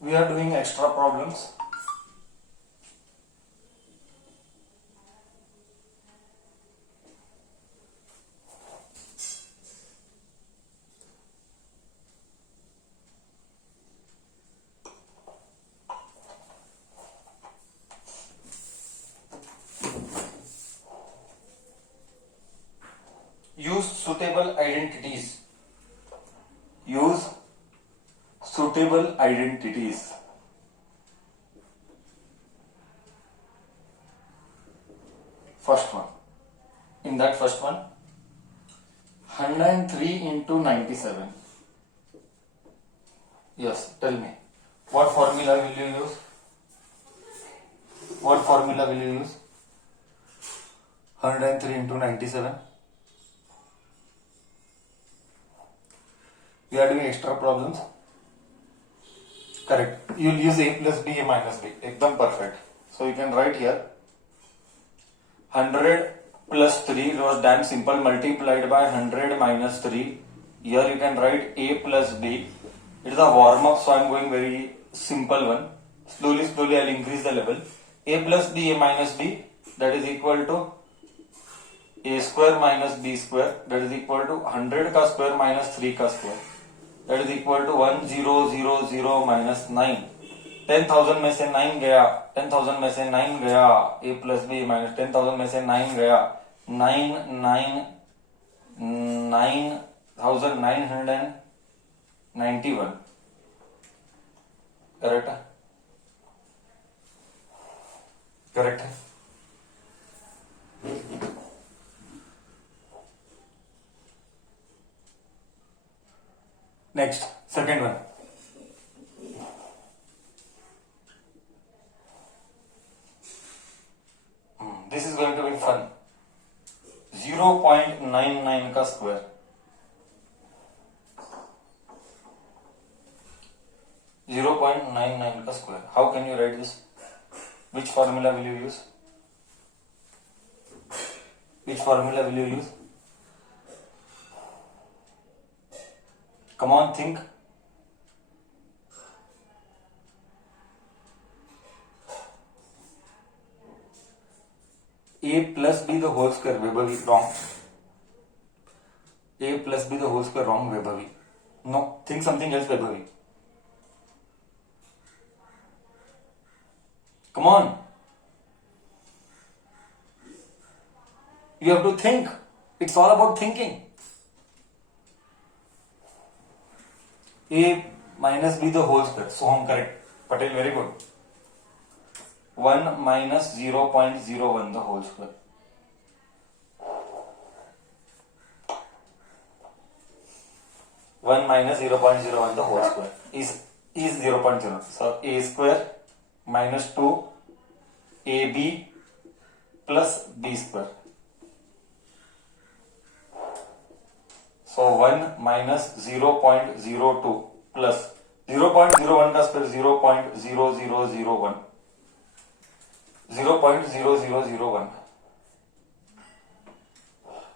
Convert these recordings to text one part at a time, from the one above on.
we are doing extra problems. Use suitable identities. Use suitable identities. First one. In that first one, 103 into 97. Yes, tell me. What formula will you use? What formula will you use? 103 into 97. We are doing extra problems. Correct. You will use a plus b, a minus b. Ekdam perfect. So you can write here 100 plus 3, it was damn simple, multiplied by 100 minus 3. Here you can write a plus b. It is a warm up, so I am going very simple one. Slowly I will increase the level. A plus b, a minus b, that is equal to a square minus b square, that is equal to 100 का square minus 3 का square, that is equal to 1000 minus 9. 10,000 में से 9 गया, 10,000 में से 9 गया, a plus b minus 10,000 में से 9 गया, 9,991. करेक्ट है? करेक्ट है? Next, second one. This is going to be fun. 0.99 का square. 0.99 का square. How can you write this? Which formula will you use? Which formula will you use? Come on, think. A plus b the whole square, Weber, wrong. A plus b the whole square, wrong, Weber. No, think something else, Weber. Come on. You have to think. It's all about thinking. A minus b the whole square. So hum correct. Patel, very good. 1 minus 0.01 the whole square. One minus 0.01 the whole square is 0.0. So a square minus 2 ab plus b square. So 1 minus 0.02 plus 0.01 का square 0.0001. 0.0001.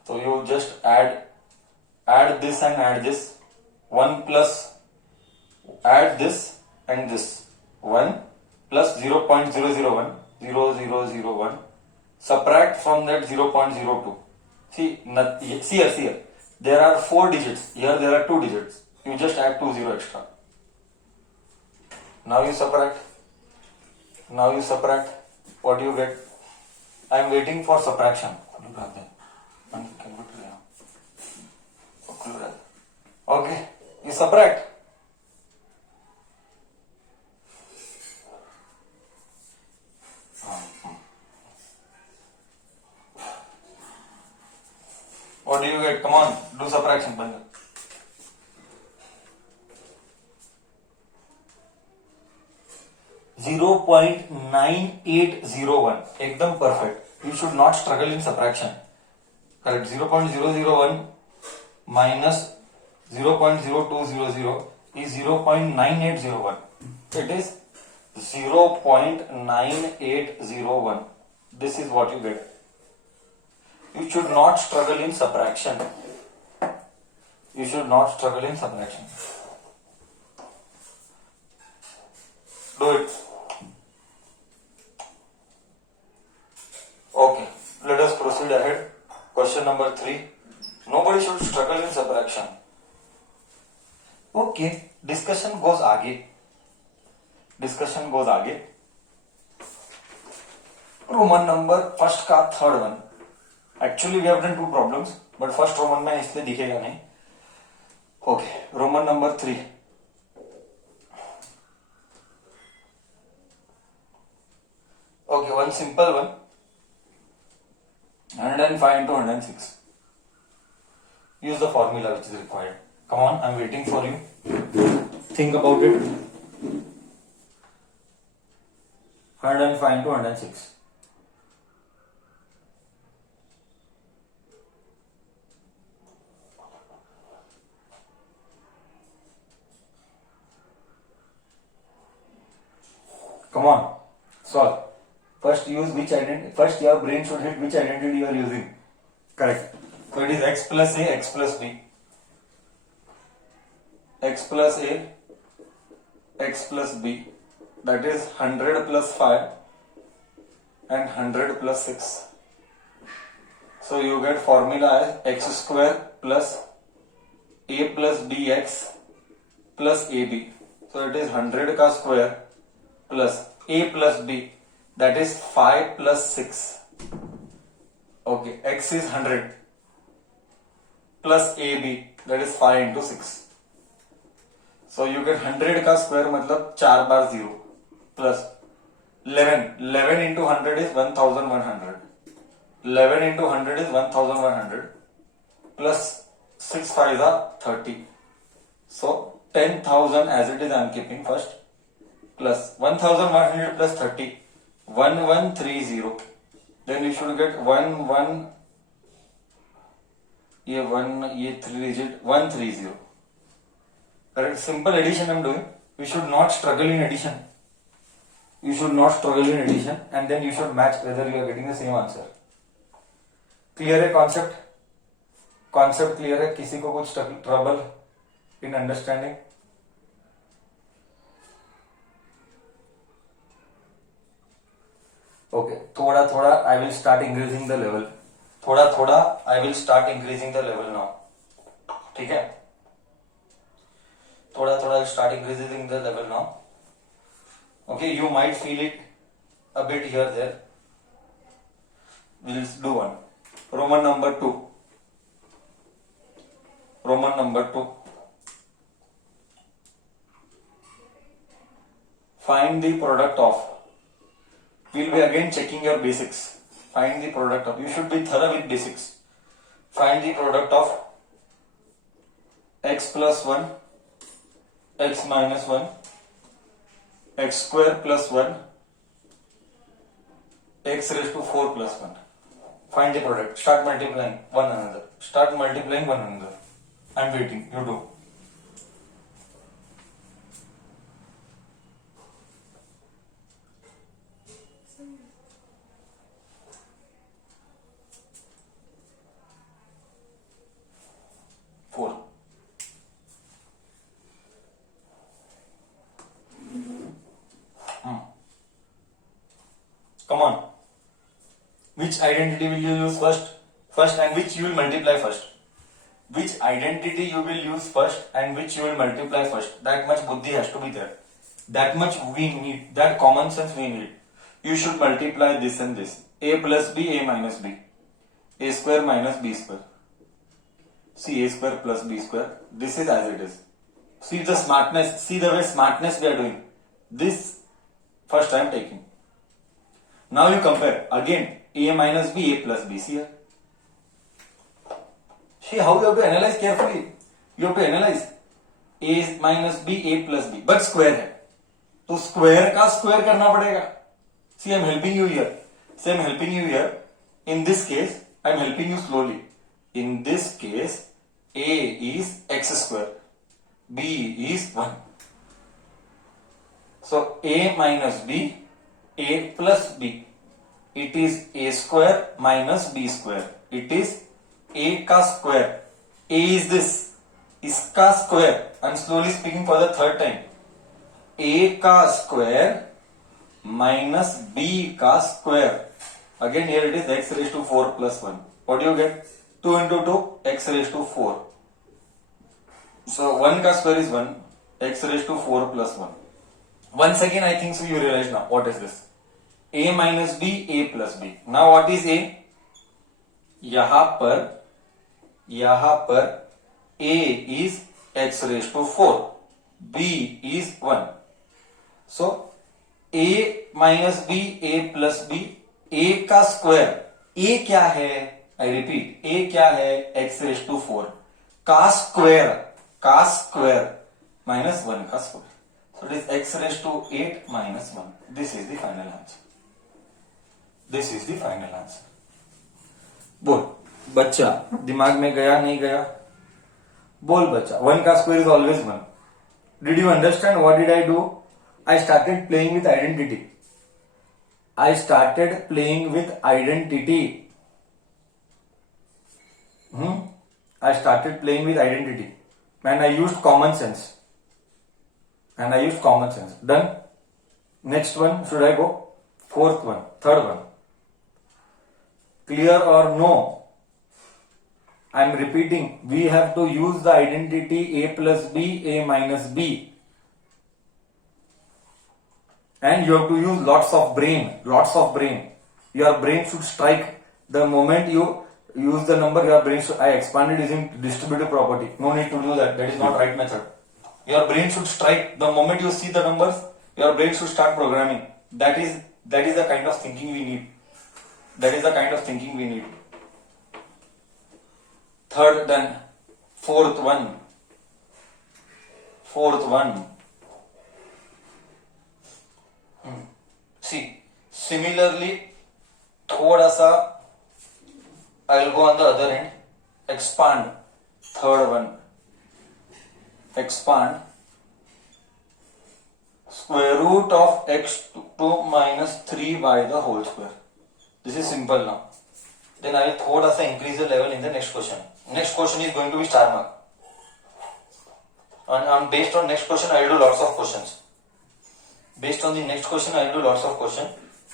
So you just add this and add this. 1 plus add this and this. 1 plus 0.001. 0001. Subtract from that 0.02. See here. There are 4 digits. Here there are 2 digits. You just add 20 extra. Now you subtract. What do you get? I am waiting for subtraction. Okay, you subtract. What do you get? Come on, do subtraction. 0.9801. एकदम perfect. You should not struggle in subtraction. Correct. 0.001 minus 0.0200 is 0.9801. It is 0.9801. This is what you get. You should not struggle in subtraction. Do it. Okay, let us proceed ahead. Question number 3. Nobody should struggle in subtraction. Okay, discussion goes आगे. Roman number first का third one. Actually we have done 2 problems, but first Roman में इसलिए दिखेगा नहीं. Okay, Roman number 3. Okay, one simple one. 105 into 106. Use the formula which is required. Come on, I'm waiting for you. Think about it. 105 into 106. Come on, solve. First use which identity, first your brain should hit which identity you are using. Correct. So it is x plus a, x plus b. X plus a, x plus b. That is 100 plus 5 and 100 plus 6. So you get formula as x square plus a plus bx plus ab. So it is 100 ka square plus a plus b, that is 5 plus 6. Okay, x is 100 plus ab, that is 5 into 6. So you get 100 का square मतलब 4 बार 0 plus 11 into 100 is 1100. 11 into 100 is 1100 plus 6 5 are 30. So 10,000 as it is I am keeping first, plus 1100 plus 30, 1130. Then you should get 1 ये 3 digit 130. Correct. Simple addition I am doing. You should not struggle in addition. And then you should match whether you are getting the same answer. Clear है concept? Concept clear है? किसी को कुछ trouble in understanding? Okay, थोड़ा I will start increasing the level. थोड़ा I will start increasing the level now. ठीक है? थोड़ा I will start increasing the level now. Okay, you might feel it a bit here there. We'll do one. Roman number 2. Find the product of. We'll be again checking your basics. Find the product of. You should be thorough with basics. Find the product of x plus 1, x minus 1, x square plus 1, x raised to 4 plus 1. Find the product. Start multiplying one another. I'm waiting. You do. Come on. Which identity will you use first and which you will multiply first? Which identity you will use first and which you will multiply first? That much buddhi has to be there. That much we need. That common sense we need. You should multiply this and this. A plus b, a minus b. A square minus b square. See, a square plus b square. This is as it is. See the smartness. See the way smartness we are doing. This first I am taking. Now you compare again a minus b, a plus b. See here. See how you have to analyze carefully. You have to analyze a minus b, a plus b. But square है, तो square का square करना पड़ेगा. See, I am helping you here. In this case, I am helping you slowly. In this case, a is x square, b is 1. So a minus b, a plus b. It is a square minus b square. It is a का square. A is this. इसका square. I am slowly speaking for the third time. a का square minus b का square. Again here it is x raised to 4 plus 1. What do you get? 2 into 2, x raised to 4. So 1 का square is 1, x raised to 4 plus 1. Once again I think so you realize now what is this? a minus b, a plus b. Now what is a? यहाँ पर a is x raised to 4, b is 1. So a minus b, a plus b, a का square, a क्या है? I repeat, a क्या है? x raised to 4 का square minus 1 का square. So it is x raised to 8 minus 1. This is the final answer. This is the final answer. बोल बच्चा, दिमाग में गया नहीं गया? बोल बच्चा. 1 का square is always 1. Did you understand what did I do? I started playing with identity. I started playing with identity. I started playing with identity. And I used common sense. Done. Next one, should I go? Fourth one, third one. Clear or no? I am repeating. We have to use the identity a plus b, a minus b. And you have to use lots of brain. Your brain should strike the moment you use the number. Your brain should, I expanded using distributive property. No need to do that. That is not right method. Your brain should strike the moment you see the numbers. Your brain should start programming. That is the kind of thinking we need. Third, then fourth one. See, similarly, thoda sa I'll go on the other end. Expand. Third one. Expand. Square root of x2 minus 3y the whole square. This is simple now. Then I will thoda sa increase the level in the next question. Next question is going to be star mark. And based on next question, I will do lots of questions.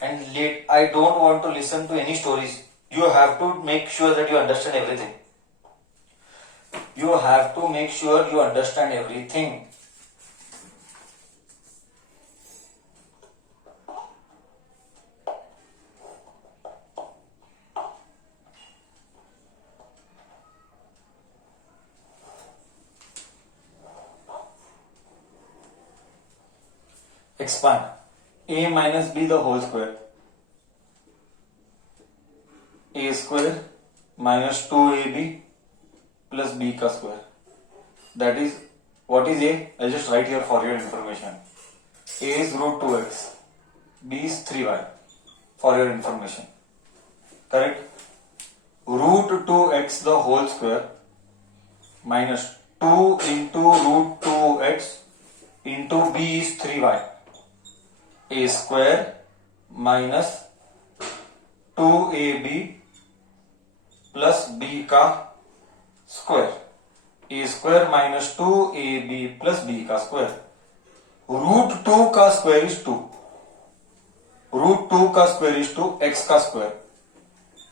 And late, I don't want to listen to any stories. You have to make sure that you understand everything. Expand. A minus b the whole square. A square minus 2ab plus b ka square. That is, what is a? I'll just write here for your information. A is root 2x. B is 3y. For your information. Correct? Root 2x the whole square minus 2 into root 2x into b is 3y. A square minus 2ab plus b का square. A square minus 2ab plus b का square. Root 2 का square is 2. X का square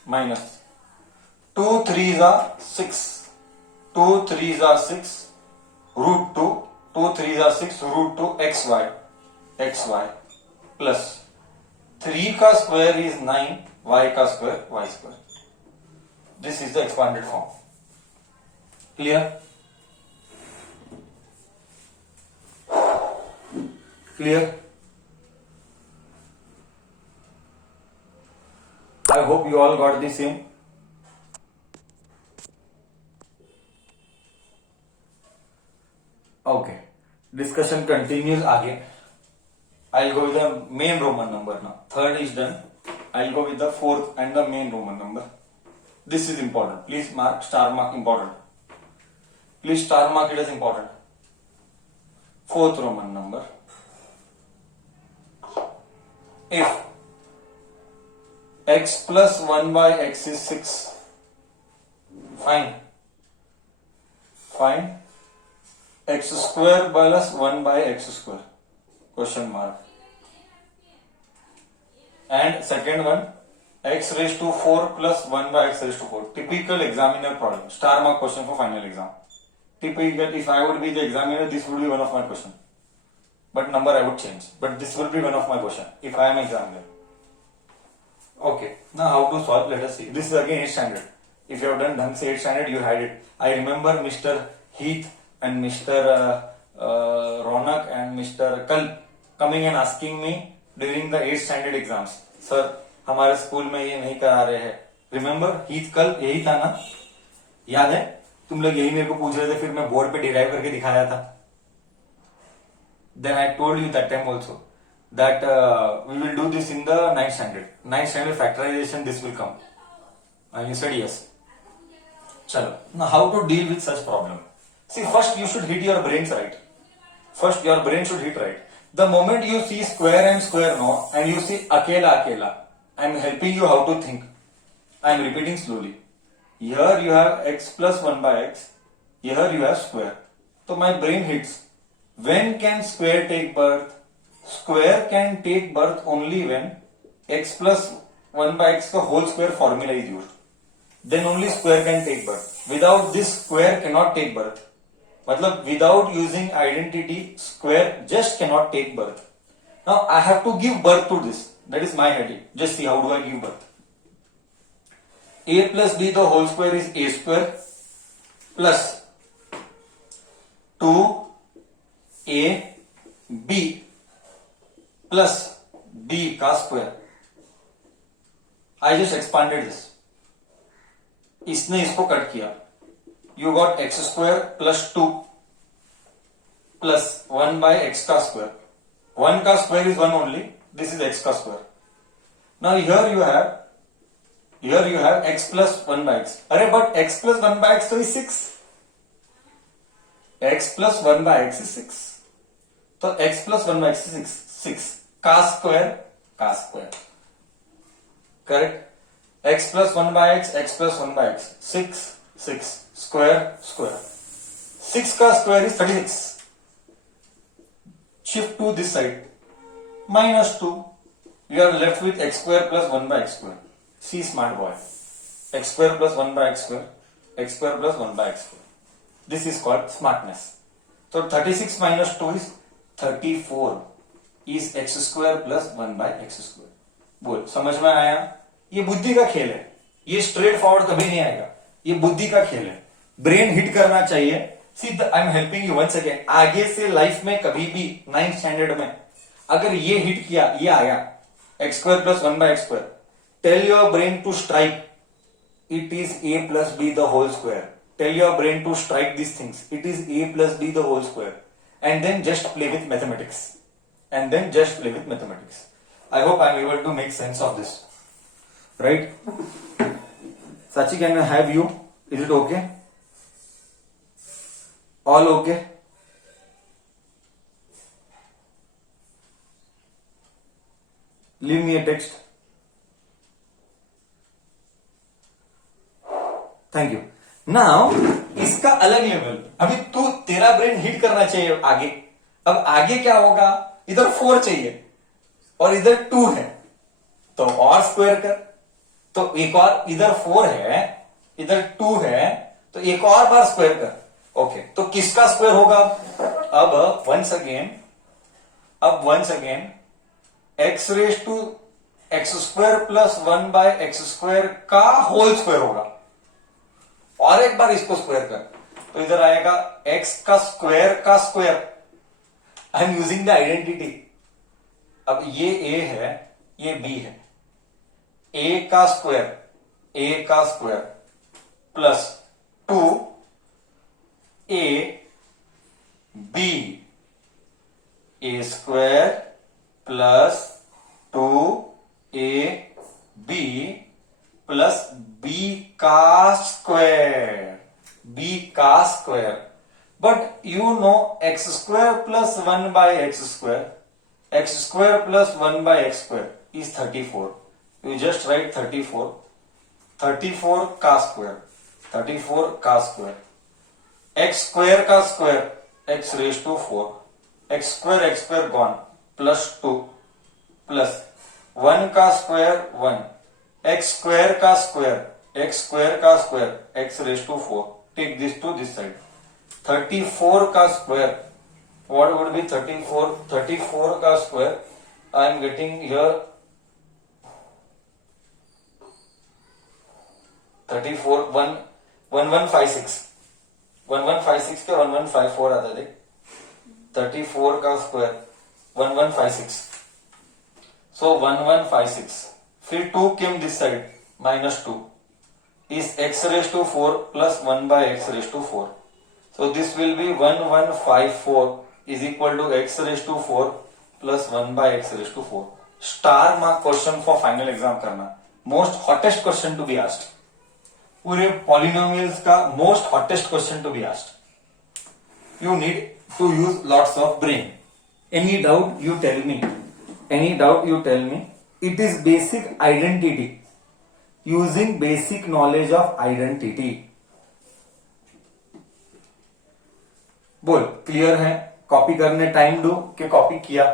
minus 2 3s are 6. 2 3s are 6. Root 2. 2 3s are 6. Root 2 xy plus 3 का square is 9. Y का square y square. This is the expanded form. Clear? I hope you all got the same. Okay. Discussion continues again. I'll go with the main Roman number now. Third is done. I'll go with the fourth and the main Roman number. This is important. Please mark, star mark important. Please star mark it as important. Fourth Roman number. If x plus 1 by x is 6, fine. X square plus 1 by x square. question mark. And second one, x raised to 4 plus 1 by x raised to 4. Typical examiner problem. Star mark question for final exam. Typical, if I would be the examiner, this would be one of my question. But number I would change. But this will be one of my question if I am examiner. Okay, now how to solve? Let us see. This is again 8th standard. If you have done Dhang se 8th standard, you had it. I remember Mr. Heath and Mr. Ronak and Mr. Kal coming and asking me during the 8th standard exams. Sir, हमारे school में ये नहीं करा रहे हैं. Remember Heath Kal यही था ना? याद है? तुम लोग यही मेरे को पूछ रहे थे, फिर मैं बोर्ड पे डिराइव करके दिखाया था. Then I told you that time also that we will do this in the 9th standard. 9th standard factorization, this will come. And you said yes. Chalo. Now how to deal with such problem? See, first you should hit your brains right. First your brain should hit right. The moment you see square and square no, and you see akela akela, I am helping you how to think. I am repeating slowly. Here you have x plus 1 by x. Here you have square. So my brain hits. When can square take birth? Square can take birth only when x plus 1 by x the whole square formula is used. Then only square can take birth. Without this, square cannot take birth. Matlab, without using identity, square just cannot take birth. Now I have to give birth to this. That is my headache. Just see how do I give birth. A plus b the whole square is a square plus 2ab plus b का square. I just expanded this. इसने इसको cut किया. You got x square plus 2 plus 1 by x का square. 1 का square is 1 only. This is x का square. Now here you have x plus 1 by x. अरे but x plus 1 by x तो is 6. x plus 1 by x is 6. तो x plus 1 by x is 6. का square. Correct? X plus 1 by x plus 1 by x. 6. Square. 6 का square is 36. Shift to this side. Minus 2. You are left with x square plus 1 by x square. See, smart boy. X square plus 1 by x square. X square plus 1 by x square. This is called smartness. So 36 minus 2 is 34. Is x square plus 1 by x square. बोल, समझ में आया? ये बुद्धि का खेल है. ये स्ट्रेट फॉरवर्ड कभी नहीं आएगा. ये बुद्धि का खेल है. ब्रेन हिट करना चाहिए. See, I am helping you once again. आगे से लाइफ में कभी भी 9th स्टैंडर्ड में अगर ये हिट किया, ये आया x square plus 1 by x square, tell your brain to strike. It is a plus b the whole square. Tell your brain to strike these things. It is a plus b the whole square. And then just play with mathematics. I hope I am able to make sense of this. Right? Sachi, can I have you? Is it okay? All okay? Leave me a text. Thank you. Now, इसका अलग level. अभी तेरा brain hit करना चाहिए आगे. अब आगे क्या होगा? इधर 4 चाहिए और इधर 2 है, तो और स्क्वायर कर. तो एक और इधर 4 है, इधर 2 है, तो एक और बार स्क्वायर कर. ओके, तो किसका स्क्वायर होगा? अब once again x raise to x square plus 1 by x square का होल स्क्वायर होगा. और एक बार इसको स्क्वायर कर, तो इधर आएगा x का square. I am using the identity. अब ये a है, ये b है. a का square plus 2a b a square plus 2a b plus b का square. But you know x square plus 1 by x square plus 1 by x square is 34. You just write 34 का square. x square का square x raise to 4. x square gone. +2 plus 1 का square 1, x square का square x raise to 4, take this to this side, 34 का square, what would be 34 का square, I am getting here 34 1156 के 1154 आता है, 34 का square 1156, so 1156, फिर 2 came this side -2 is x raised to 4 plus 1 by x raised to 4, so this will be 1154 is equal to x raised to 4 plus 1 by x raised to 4. Star mark question for final exam करना, most hottest question to be asked, पूरे polynomials का most hottest question to be asked. You need to use lots of brain. Any doubt you tell me, it is basic identity, using basic knowledge of identity. बोल clear है? Copy करने time दो कि copy किया?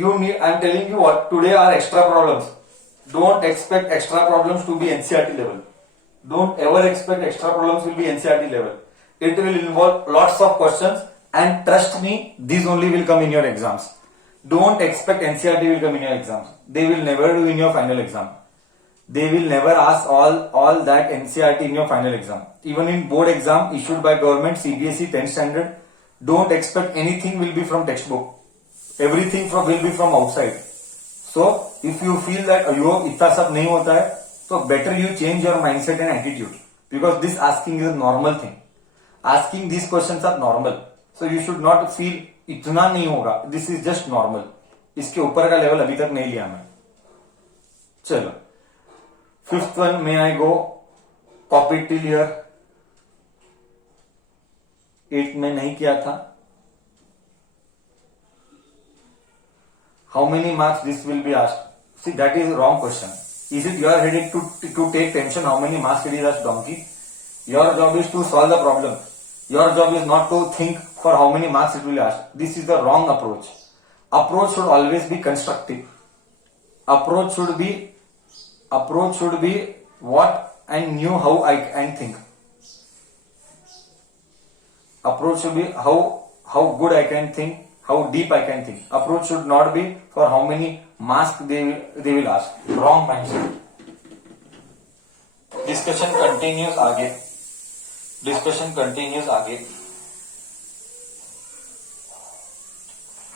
You need, I am telling you what, today are extra problems. Don't expect extra problems to be NCERT level. Don't ever expect extra problems will be NCERT level. It will involve lots of questions, and trust me, these only will come in your exams. Don't expect NCERT will come in your exams. They will never do in your final exam. They will never ask all that NCERT in your final exam. Even in board exam issued by government, CBSE 10th standard, don't expect anything will be from textbook. Everything will be from outside. So if you feel that अयो इतना सब नहीं होता है, तो better you change your mindset and attitude, because this asking is a normal thing. Asking these questions are normal. So you should not feel इतना नहीं होगा. This is just normal. इसके ऊपर का लेवल अभी तक नहीं लिया मैं. चलो, 5th one, may I go? Copy till here. 8 में नहीं किया था. How many marks this will be asked? See, that is wrong question. Is it your headache to take tension how many marks it is asked, donkey? Your job is to solve the problem. Your job is not to think for how many marks it will ask. This is the wrong approach. Approach should always be constructive. Approach should be what I knew how I can think. Approach should be how good I can think, how deep I can think. Approach should not be for how many marks they will ask. Wrong mindset. Discussion continues आगे.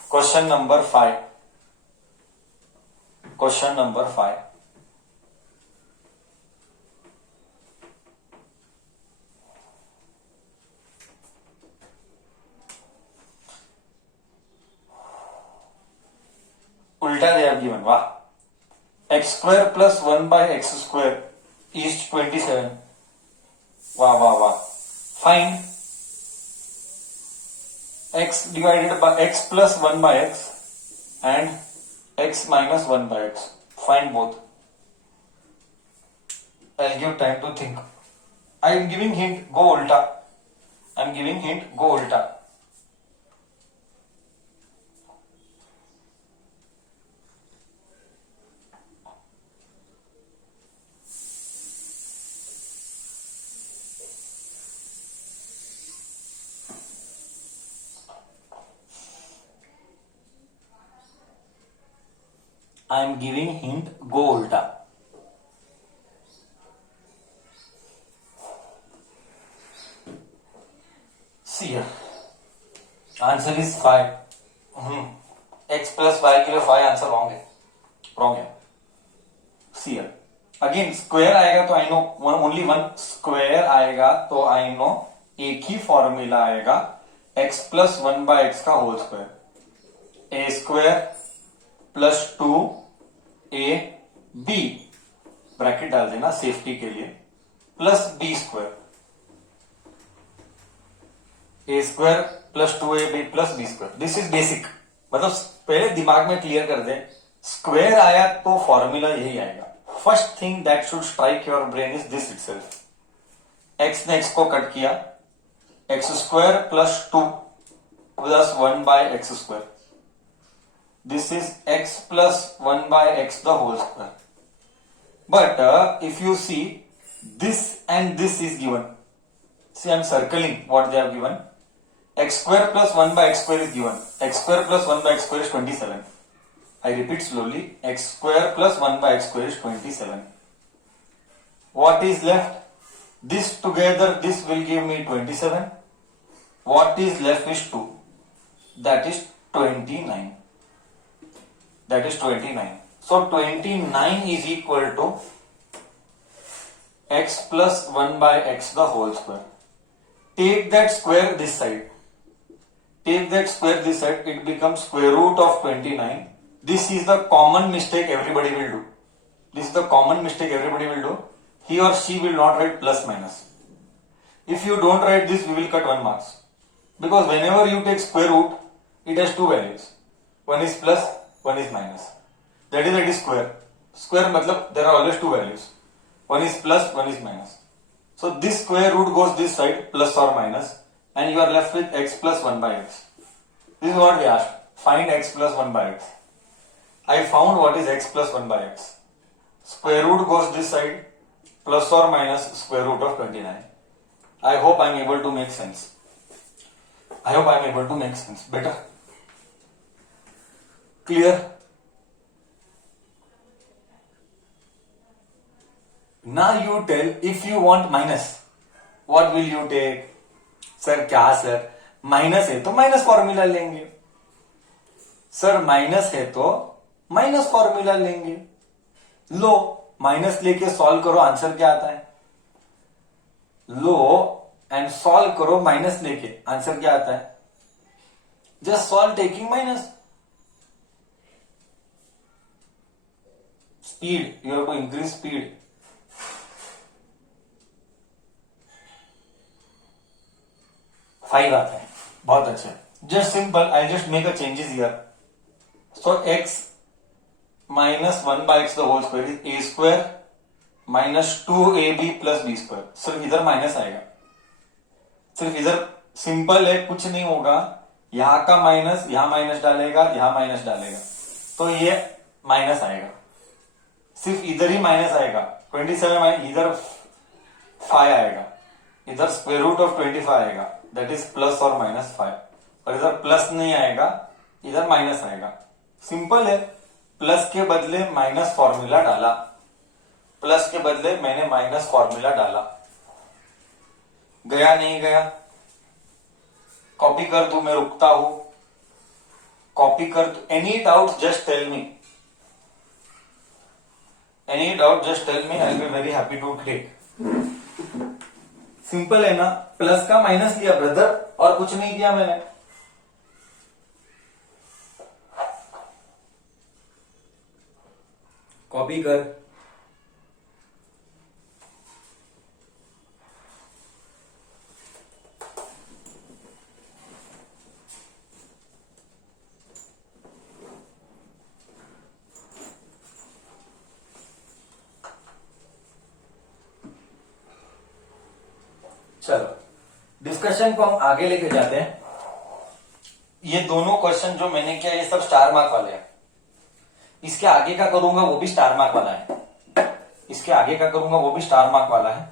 Question number 5. उल्टा they given. वाह. x square plus 1 by x square is 27. वाह. Find x divided by x plus 1 by x and x minus 1 by x. Find both. I'll give time to think. I am giving hint, go ulta. I am giving hint, go ulta. See here. Answer is 5. X plus y के लिए 5 answer wrong है. See here. Again square आएगा तो I know only one square आएगा तो I know एक ही formula आएगा x plus 1 by x का whole square. a square plus 2ab bracket डाल देना सेफ्टी के लिए, plus b square. a square plus 2ab plus b square. This is basic. मतलब पहले दिमाग में क्लियर कर दे, स्क्वायर आया तो फॉर्मूला यही आएगा. First thing that should strike your brain is this itself. x ने x को कट किया, x square plus 2 plus 1 by x square. This is x plus 1 by x the whole square. But if you see, this and this is given. See, I am circling what they have given. X square plus 1 by x square is given. X square plus 1 by x square is 27. I repeat slowly. X square plus 1 by x square is 27. What is left? This together, this will give me 27. What is left is 2. That is 29. That is 29. So 29 is equal to x plus 1 by x the whole square. Take that square this side. Take that square this side. It becomes square root of 29. This is the common mistake everybody will do. This is the common mistake everybody will do. He or she will not write plus minus. If you don't write this, we will cut 1 marks. Because whenever you take square root, it has two values. One is plus, one is minus. That is why it is square. Square matlab there are always two values. One is plus, one is minus. So this square root goes this side, plus or minus, and you are left with x plus 1 by x. This is what we asked. Find x plus 1 by x. I found what is x plus 1 by x. Square root goes this side, plus or minus square root of 29. I hope I am able to make sense. I hope I am able to make sense. Better? Clear? Now you tell, if you want minus, what will you take? Sir क्या sir, minus है तो minus formula लेंगे. Sir minus है तो minus formula लेंगे. लो minus लेके solve करो, आंसर क्या आता है? लो एंड सॉल्व करो माइनस लेके, आंसर क्या आता है? Just solve taking minus. Speed, you have to increase speed. Five आता है, बहुत अच्छा. Just simple, I just make a changes here. So x minus 1 by x the whole square is a square minus 2ab plus B square. सिर्फ इधर minus आएगा, सिर्फ इधर simple है, कुछ नहीं होगा. यहां का माइनस यहां माइनस डालेगा, यहां माइनस डालेगा, तो ये माइनस आएगा. सिर्फ इधर ही माइनस आएगा. 27 माइनस इधर 5 आएगा, इधर स्क्वायर रूट ऑफ 25 आएगा, दैट इज प्लस और माइनस 5. और इधर प्लस नहीं आएगा, इधर माइनस आएगा. सिंपल है. प्लस के बदले माइनस फॉर्मूला डाला, प्लस के बदले मैंने माइनस फॉर्मूला डाला. गया नहीं गया? कॉपी कर दूं, मैं रुकता हूं. कॉपी कर दू. Any doubt just tell me. Any doubt just tell me, I will be very happy to take. Simple है ना. प्लस का माइनस लिया ब्रदर, और कुछ नहीं किया मैंने. कॉपी कर. चलो डिस्कशन को हम आगे लेके जाते हैं. ये दोनों क्वेश्चन जो मैंने किया, ये सब स्टार मार्क वाले हैं. इसके आगे का करूंगा वो भी स्टार मार्क वाला है. इसके आगे का करूंगा वो भी स्टार मार्क वाला है.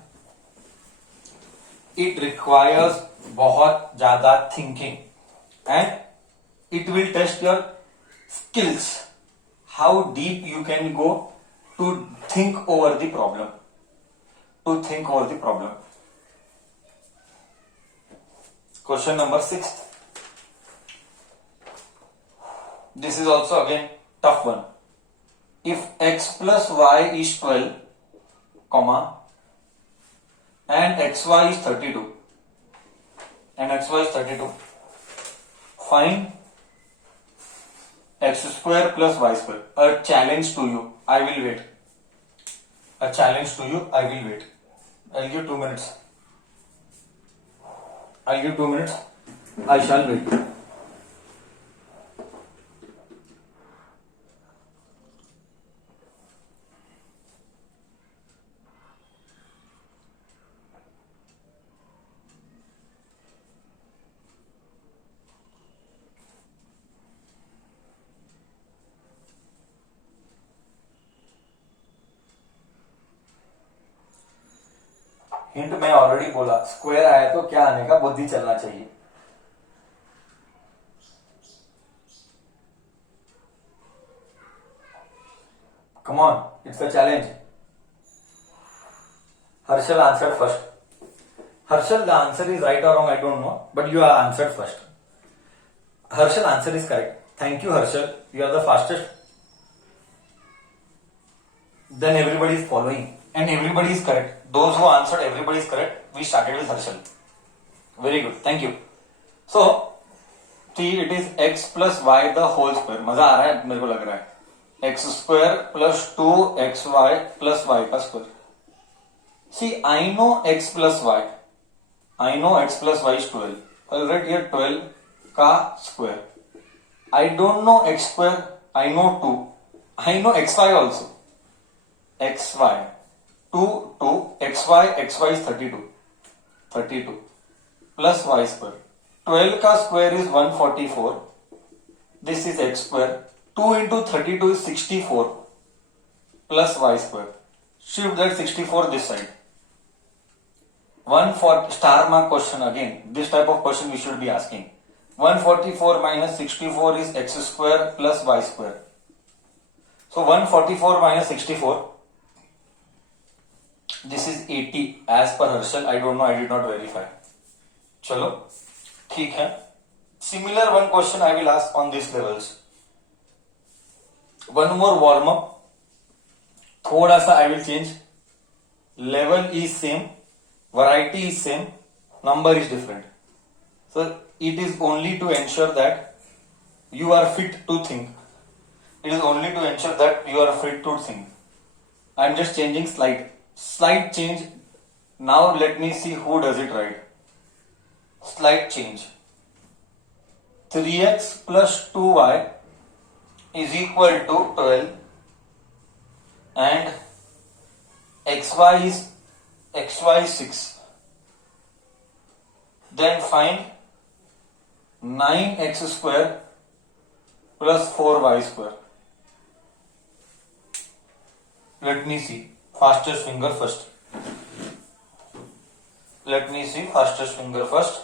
इट रिक्वायर्स बहुत ज्यादा thinking and it will test your skills, how deep you can go to think over the problem. To think over the problem. Question number 6. This is also again tough one. If x plus y is 12, comma, and xy is 32, find x square plus y square. A challenge to you. I will wait. A challenge to you. I will wait. I'll give 2 minutes. I'll give 2 minutes. I shall wait. Hint मैं already बोला, square आया तो क्या आने का बुद्धि चलना चाहिए। Come on, it's a challenge. Harshal answered first. Harshal, the answer is right or wrong, I don't know, but you are answered first. Harshal, answer is correct. Thank you, Harshal. You are the fastest. Then everybody is following, and everybody is correct. Those who answered, everybody is correct. We started with Harshal. Very good. Thank you. So, see, it is x plus y the whole square. मजा आ रहा है मेरे को लग रहा है। x square plus 2xy plus y का square. See, I know x plus y. I know x plus y is 12. I'll write here 12 का square. I don't know x square. I know 2. I know xy also. xy. 2, xy is 32. 32. Plus y square. 12 का square is 144. This is x square. 2 into 32 is 64. Plus y square. Shift that 64 this side. 140 star mark question again. This type of question we should be asking. 144 minus 64 is x square plus y square. So 144 minus 64. This is 80 as per Harshal. I don't know. I did not verify. चलो ठीक है. Similar one question I will ask on these levels. One more warm up. थोड़ा सा I will change. Level is same. Variety is same, number is different. So it is only to ensure that you are fit to think. It is only to ensure that you are fit to think. I am just changing slight change. Now let me see who does it right. Slight change. 3x plus 2y is equal to 12 and xy is 6. Then find 9x square plus 4y square. Let me see. Fastest finger first. Let me see. Fastest finger first.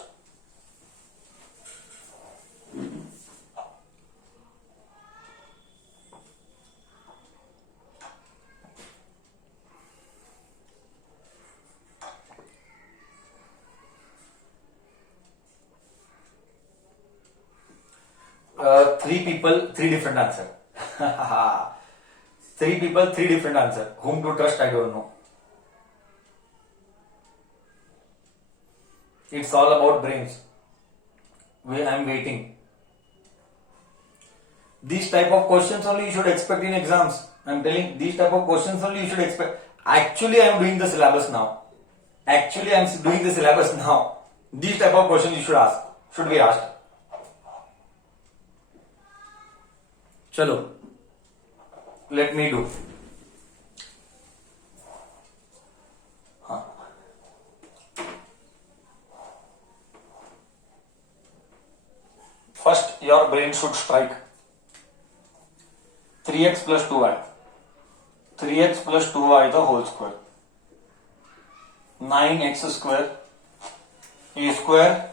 Three people, three different answer. Three people, three different answer. Whom to trust, I don't know. It's all about brains. I'm waiting. These type of questions only you should expect in exams. I'm telling, these type of questions only you should expect. Actually, I'm doing the syllabus now. These type of questions you should be asked. चलो, let me do. हाँ. First, your brain should strike. 3x plus 2y. 3x plus 2y the whole square. 9x square. A square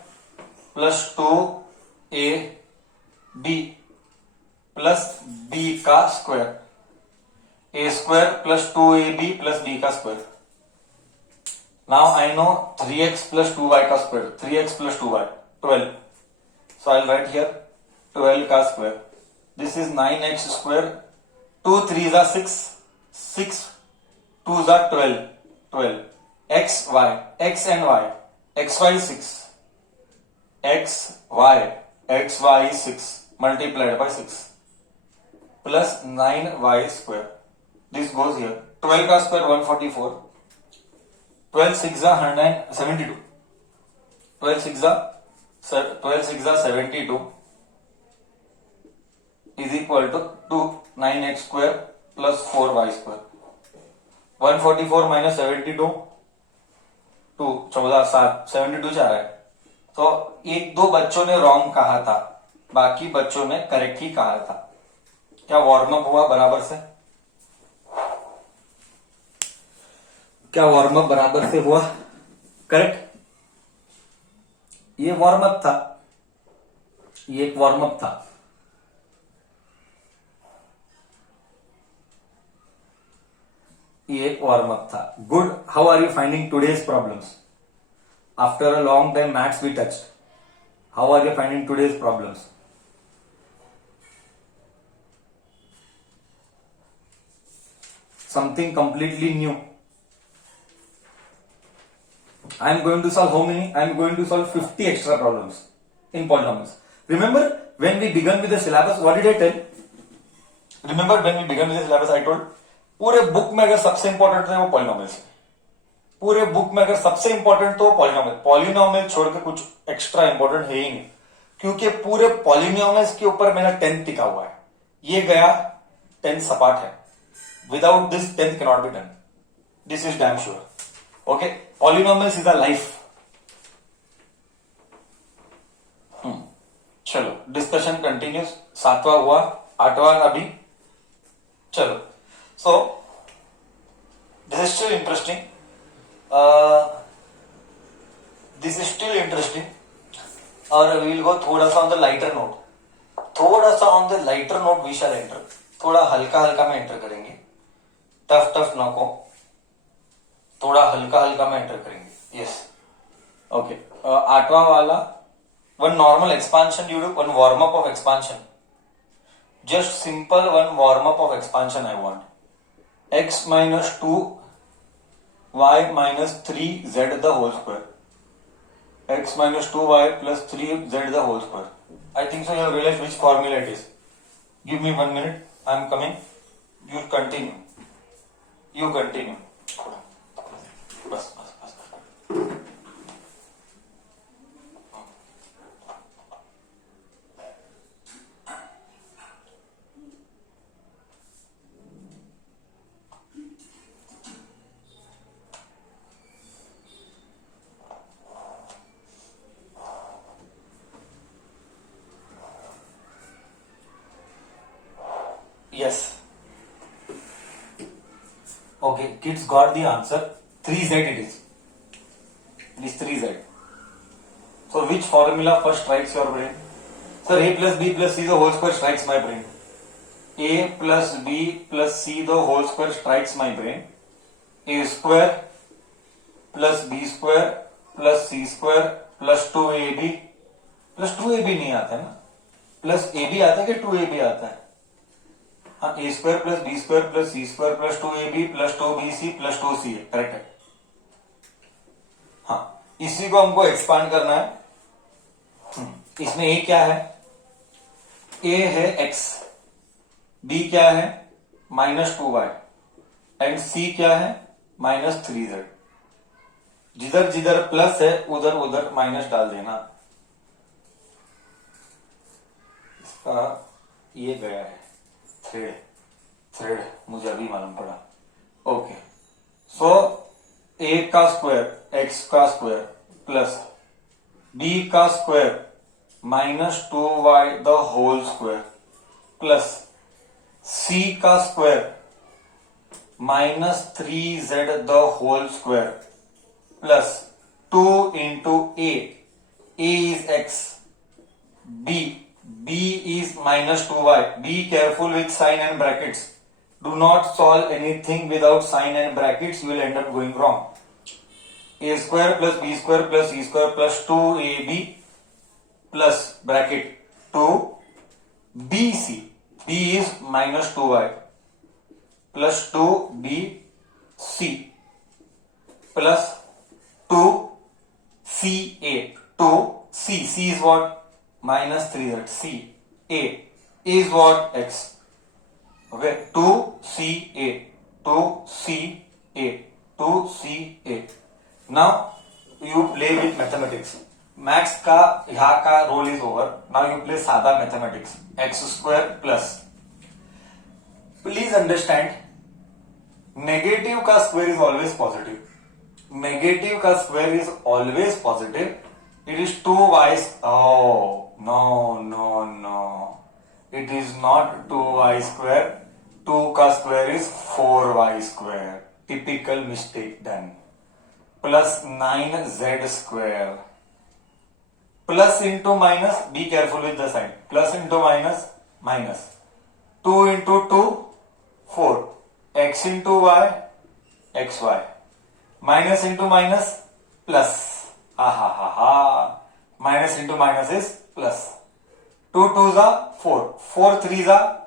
plus 2ab plus b का square. a square plus 2ab plus b का square. Now I know 3x plus 2y का square. 3x plus 2y 12. So I'll write here 12 का square. This is 9x square. 2 3s are 6. 6 2s are 12. 12. X y x and y. xy is 6. xy is 6 multiplied by 6. Plus 9y square. This goes here. 12 का square 144. 12 6 are 172. 12 6 are 72 is equal to 2 9x square plus 4y square. 144 minus 72 2 14 7 72 जा रहा है. तो एक दो बच्चों ने wrong कहा था, बाकी बच्चों ने करेक्ट ही कहा था. क्या वार्म अप हुआ बराबर से? क्या वार्म अप बराबर से हुआ? करेक्ट। ये वार्म अप था, ये एक वार्म अप था। ये एक वार्म अप था। Good. How are you finding today's problems? After a long time maths we touched. How are you finding today's problems? Something completely new. I am going to solve how many? I am going to solve 50 extra problems in polynomials. Remember when we began with the syllabus, what did I tell? Remember when we began with the syllabus, I told पूरे book में अगर सबसे important थे वो polynomials, पूरे book में अगर सबसे इंपॉर्टेंट तो पॉलिनोमियल, पॉलिनोमियल छोड़ के कुछ एक्स्ट्रा इंपॉर्टेंट है ही नहीं, क्योंकि पूरे पॉलिनोमियल्स के ऊपर मेरा 10 टिका हुआ है। ये गया 10 सपाट है। Without this 10th cannot be done. This is damn sure. Okay, polynomials is a life. चलो डिस्कशन कंटिन्यूस। 7वां हुआ, 8वां अभी। चलो, so this is still interesting, this is still interesting और वी विल गो थोड़ा सा ऑन द लाइटर नोट, थोड़ा सा on the lighter note we shall enter, थोड़ा हल्का हल्का में एंटर करेंगे, टफ टफ नको, थोड़ा हल्का हल्का में एंटर करेंगे। Yes, okay. 8वां वाला, one normal expansion due to one warm up of expansion, just simple one warm up of expansion I want. x minus 2 y minus 3 z the whole square, x minus 2 y plus 3 z the whole square. I think so you have realized which formula it is. Give me 1 minute, I am coming. You continue. You continue. बस बस बस। Yes. Okay, kids got the answer. 3z it is. It is 3z. So which formula first strikes your brain? Sir, a plus b plus c the whole square strikes my brain. A plus b plus c the whole square strikes my brain. A square plus b square plus c square plus 2ab plus 2ab नहीं आता है ना, plus ab आता है कि 2ab आता है? हाँ, A square plus B square plus C square plus 2ab plus 2bc plus 2c है, करेक्ट है। हाँ, इसी को हमको एक्सपांड करना है। इसमें ए क्या है? ए है x, बी क्या है? -2y एंड सी क्या है? -3z। जिधर जिधर प्लस है उधर उधर माइनस डाल देना। इसका ये गया है थ्रेड, थ्रेड मुझे अभी मालूम पड़ा। ओके, सो ए का स्क्वायर एक्स का स्क्वायर प्लस बी का square -2y the whole square plus C का square -3z the whole square plus 2 into a is x, b is -2y. Be careful with sign and brackets. Do not solve anything without sign and brackets, you will end up going wrong. A square plus b square plus c square plus 2ab plus bracket 2bc, b is -2y plus 2bc plus 2ca, 2c, c is what? -3z, c, a is what? x. Okay, 2ca, 2ca, 2ca. Now you play with mathematics. Maths का यहाँ का role is over. Now you play सादा mathematics. X square plus, please understand, negative का square is always positive. Negative का square is always positive. It is 2y. No no no, it is not 2y square. 2 का square is 4y square. Typical mistake done. plus 9z². Plus into minus, be careful with the sign. Plus into minus, minus. 2 into 2, 4. X into y, xy. Minus into minus, plus. Minus into minus is plus. 2 2s are 4. 4 3s are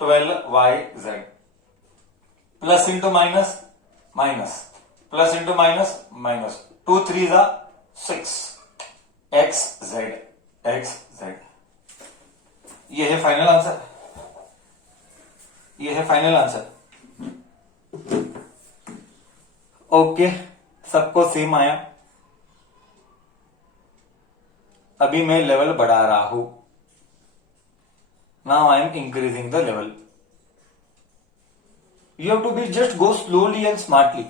12yz. Plus into minus, minus. Plus into minus, minus. 2 3s are 6. xz. xz. ये है final answer. ये है final answer. Okay, सबको same आया. अभी मैं level बढ़ा रहा हूं. Now I am increasing the level. You have to be just go slowly and smartly.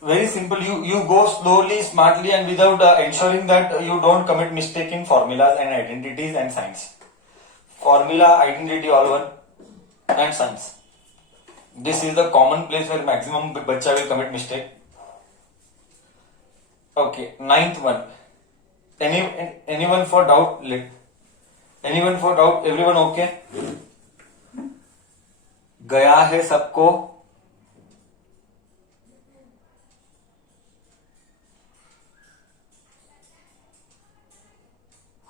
Very simple. You go slowly, smartly, and without ensuring that you don't commit mistake in formulas and identities and signs. Formula, identity, all one, and signs. This is the common place where maximum bacha will commit mistake. Okay, 9th one. Anyone for doubt? Anyone for doubt? Everyone okay? गया है सबको?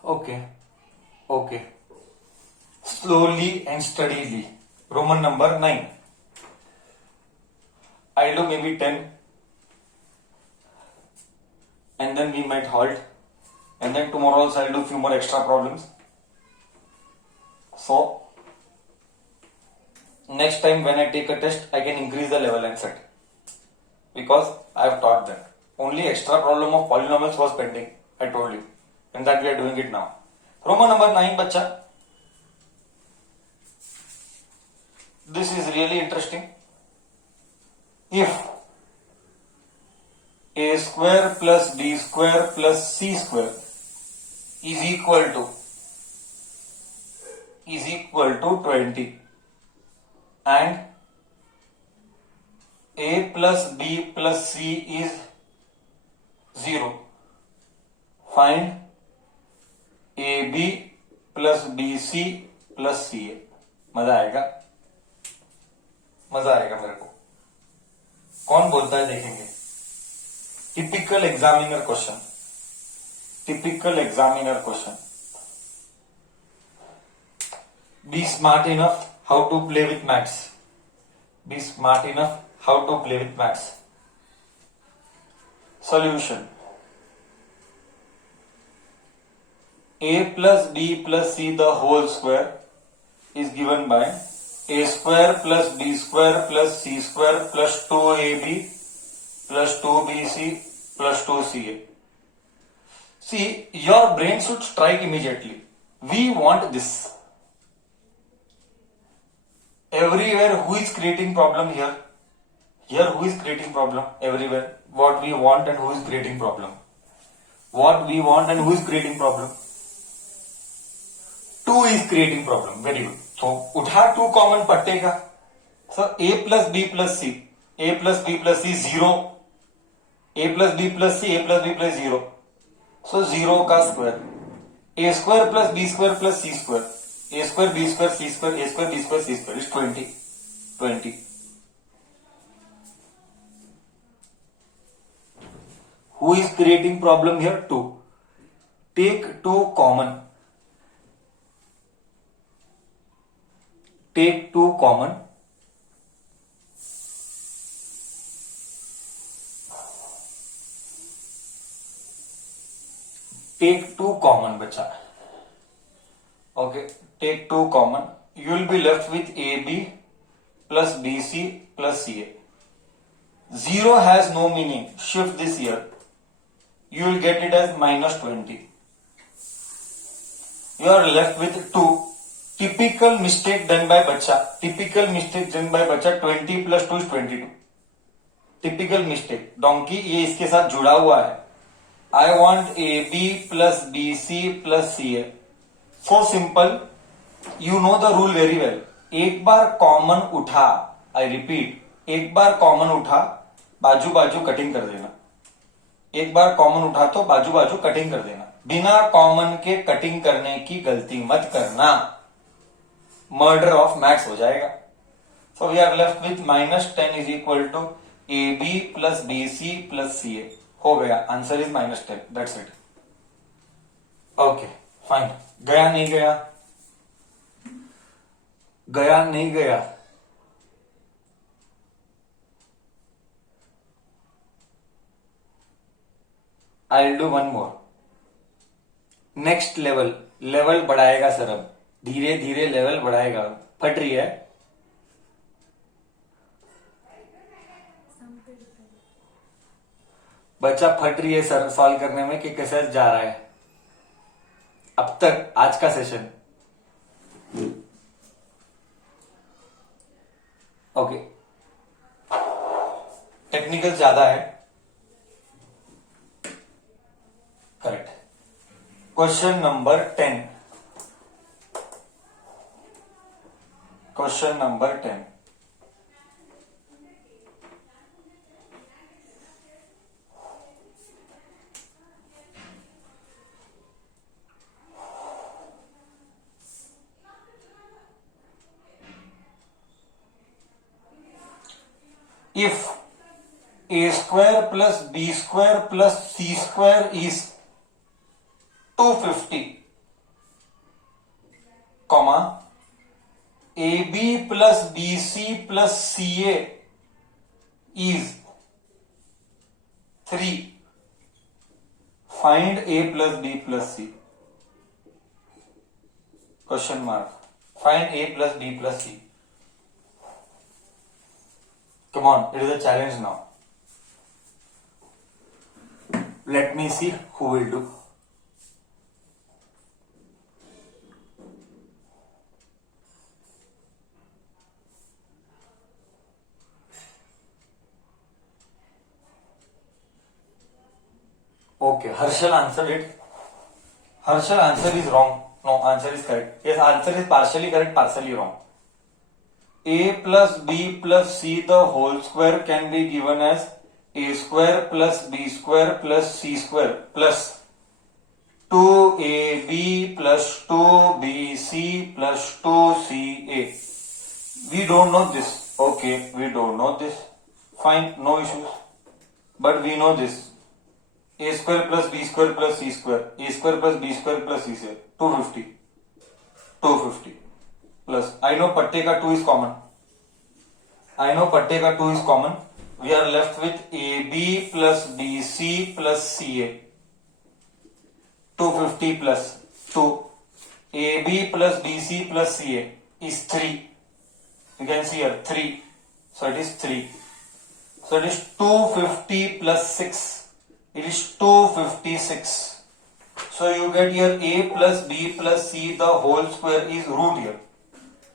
Okay. Okay. Slowly and steadily. Roman number 9. I'll do maybe 10. And then we might halt. And then tomorrow also I'll do few more extra problems. So, next time when I take a test, I can increase the level and set. Because I have taught them. Only extra problem of polynomials was pending. I told you. And that we are doing it now. Roman number 9, bacha. This is really interesting. If a square plus b square plus c square is equal to 20 and a plus b plus c is 0, find ab plus bc plus ca. मजा आएगा मेरे को. कौन बोलता है देखेंगे. Typical examiner question. Be smart enough how to play with maths. Solution. A plus b plus c the whole square is given by a square plus b square plus c square plus 2ab plus 2bc plus 2ca. See, your brain should strike immediately. We want this. Everywhere, who is creating problem here? Here, who is creating problem? Everywhere. What we want and who is creating problem? 2 is creating problem. Very good. So, utha 2 common pattega. So, a plus b plus c. A plus b plus c 0. A plus b plus c. A plus b plus 0. So, 0 ka square. A square plus b square plus c square. A square b square c square. A square b square c square is 20. Who is creating problem here? 2. Take 2 common. Take 2 common. Take 2 common, bacha. Okay, take 2 common. You will be left with AB plus BC plus CA. 0 has no meaning. Shift this here. You will get it as minus 20. You are left with 2. Typical mistake done by bacha. 20 plus 2 is 22. Typical mistake. Donkey ये इसके साथ जुड़ा हुआ है. I want AB plus BC plus CA. So simple. You know the rule very well. एक बार common उठा, I repeat, एक बार common उठा, बाजू बाजू कटिंग कर देना. एक बार कॉमन उठा तो बाजू बाजू कटिंग कर देना, बिना कॉमन के कटिंग करने की गलती मत करना, मर्डर ऑफ मैथ्स हो जाएगा। So we are left with -10 is equal to AB plus BC plus CA। हो गया, answer is -10, that's it. Okay fine. गया नहीं गया, गया नहीं गया। I will do one more. Next level, level बढ़ाएगा सर, अब धीरे धीरे लेवल बढ़ाएगा। फट रही है, बच्चा फट रही है सर सॉल्व करने में कि कैसे जा रहा है अब तक आज का सेशन। ओके, टेक्निकल ज्यादा है, correct. Question number 10, question number 10। If a square plus b square plus c square is 250, comma ab plus bc plus ca is 3, find a plus b plus c। Question mark, find a plus b plus c। Come on, it is a challenge now. Let me see who will do. Okay, Harshal answered it. Harshal answer is wrong. No, answer is correct. Yes, answer is partially correct, partially wrong. A plus b plus c the whole square can be given as a square plus b square plus c square plus 2ab plus 2bc plus 2ca. We don't know this. Okay, we don't know this. Fine, no issues. But we know this. A square plus b square plus c square. A square plus b square plus c square. 250. 250. Plus, I know पट्टे का 2 is common. I know पट्टे का 2 is common. We are left with AB plus BC plus CA. 250 plus 2. AB plus BC plus CA is 3. You can see here 3. So it is 3. So it is 250 plus 6. It is 256. So you get here A plus B plus C the whole square is root here.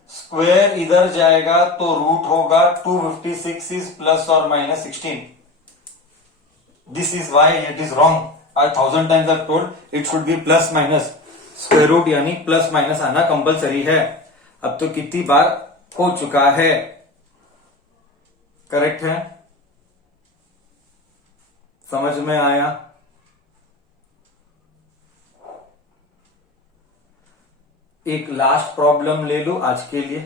Square इधर जाएगा तो root होगा 256 is plus और minus 16। This is why it is wrong. I 1000 times I told it should be plus minus, square root यानी plus minus आना compulsory है। अब तो कितनी बार हो चुका है, करेक्ट है, समझ में आया? एक लास्ट प्रॉब्लम ले लो आज के लिए,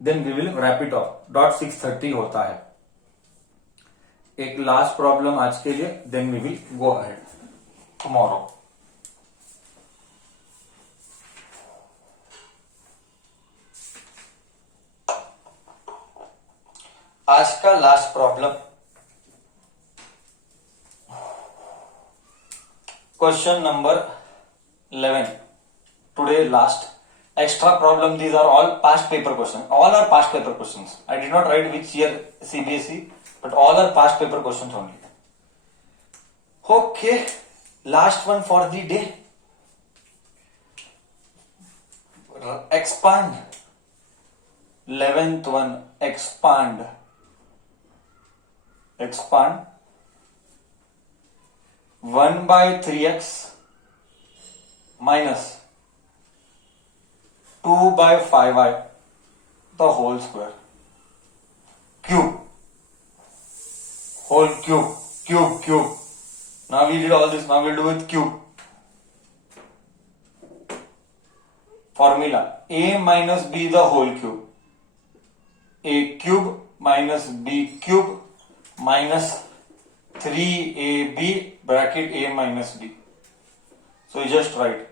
then we will wrap it off. Dot 6:30 होता है। एक लास्ट प्रॉब्लम आज के लिए, then we will go ahead tomorrow. आज का last problem, question number 11। Today last extra problem. These are all past paper questions. All are past paper questions. I did not write which year CBSE, but all are past paper questions only. Okay, last one for the day. Expand. 11th one. Expand. Expand. 1 by 3x minus 2 by 5y the whole square. Cube. Whole cube. Cube. Now we did all this. Now we'll do with cube. Formula a minus b the whole cube. A cube minus b cube minus 3ab bracket a minus b. So you just write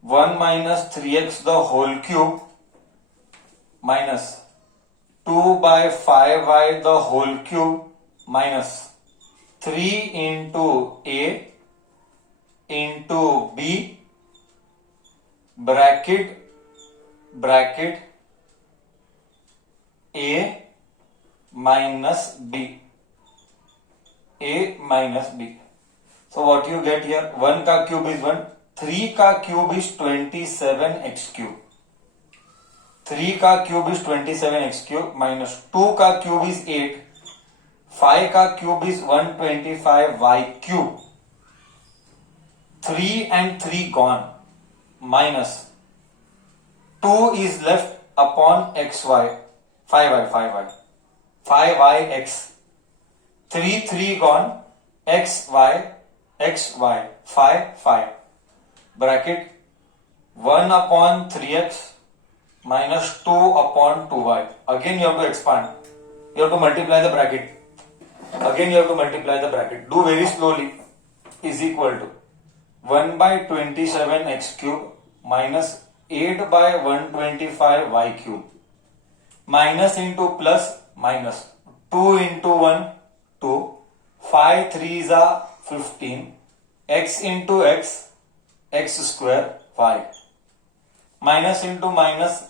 1 minus 3x the whole cube minus 2 by 5y the whole cube minus 3 into a into b bracket a minus b. So what you get here, 1 का cube is 1, 3 का cube is 27x cube. 3 का cube is 27x cube minus 2 का cube is 8, 5 का cube is 125y cube. 3 and 3 gone minus 2 is left upon xy, 5yx. 3 gone, xy, 5 bracket 1 upon 3x minus 2 upon 2y. Again you have to expand. You have to multiply the bracket. Again you have to multiply the bracket. Do very slowly. Is equal to 1 by 27x cube minus 8 by 125y cube. Minus into plus minus. 2 into 1, 2. 5 3s are 15. X into x square, 5. Minus into minus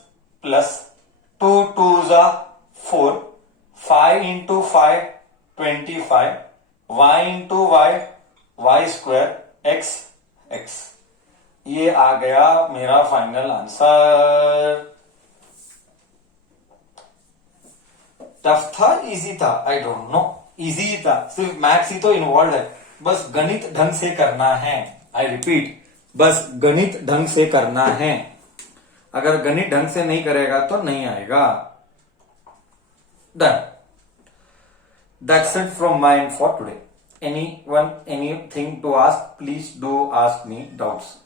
plus. 2 2s are 4. 5 into 5, 25. Y into y square, x. ये आ गया मेरा final answer. Tough था, easy था, I don't know. Easy था, सिर्फ maths ही तो involve है. बस गणित ढंग से करना है. आई रिपीट, बस गणित ढंग से करना है. अगर गणित ढंग से नहीं करेगा तो नहीं आएगा. Done. That's it from my end for today. Anyone, anything to ask, please do ask me doubts.